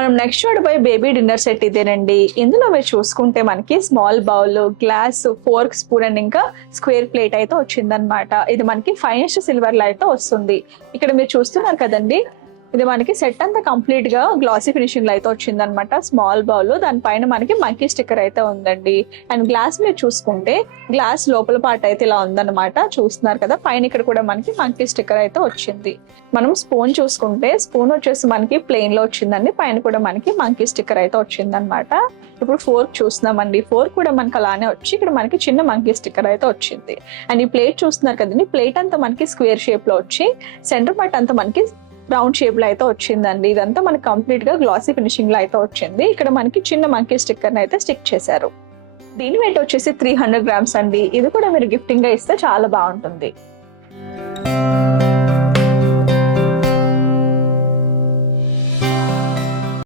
మనం నెక్స్ట్ చూడబోయే baby dinner set ఇదేనండి. ఇందులో మీరు చూసుకుంటే మనకి small bowl, glass, fork, spoon and ఇంకా స్క్వేర్ ప్లేట్ అయితే వచ్చిందనమాట. ఇది మనకి ఫైనెస్ట్ సిల్వర్ లో అయితే వస్తుంది. ఇక్కడ మీరు చూస్తున్నారు కదండి, ఇది మనకి సెట్ అంతా కంప్లీట్ గా గ్లాసీ ఫినిషింగ్ లో అయితే వచ్చిందనమాట. స్మాల్ బౌల్, దానిపైన మనకి మంకీ స్టిక్కర్ అయితే ఉందండి. అండ్ గ్లాస్ మీరు చూసుకుంటే గ్లాస్ లోపల పార్ట్ అయితే ఇలా ఉందన్నమాట. చూస్తున్నారు కదా, పైన ఇక్కడ కూడా మనకి మంకీ స్టిక్కర్ అయితే వచ్చింది. మనం స్పూన్ చూసుకుంటే స్పూన్ వచ్చేసి మనకి ప్లెయిన్ లో వచ్చిందండి, పైన కూడా మనకి మంకీ స్టిక్కర్ అయితే వచ్చిందనమాట. ఇప్పుడు ఫోర్క్ చూస్తున్నామండి, ఫోర్క్ కూడా మనకి అలానే వచ్చి ఇక్కడ మనకి చిన్న మంకీ స్టిక్కర్ అయితే వచ్చింది. అండ్ ఈ ప్లేట్ చూస్తున్నారు కదండి, ప్లేట్ అంతా మనకి స్క్వేర్ షేప్ లో వచ్చి సెంటర్ పార్ట్ అంతా మనకి రౌండ్ షేప్ లో అయితే వచ్చిందండి. ఇదంతా మనకి కంప్లీట్ గా గ్లాసీ ఫినిషింగ్ లో అయితే వచ్చింది. ఇక్కడ మనకి చిన్న మంకీ స్టిక్కర్ అయితే స్టిక్ చేశారు. దీని వెయిట్ వచ్చేసి 300 grams అండి. ఇది కూడా మీరు గిఫ్టింగ్ గా ఇస్తే చాలా బాగుంటుంది.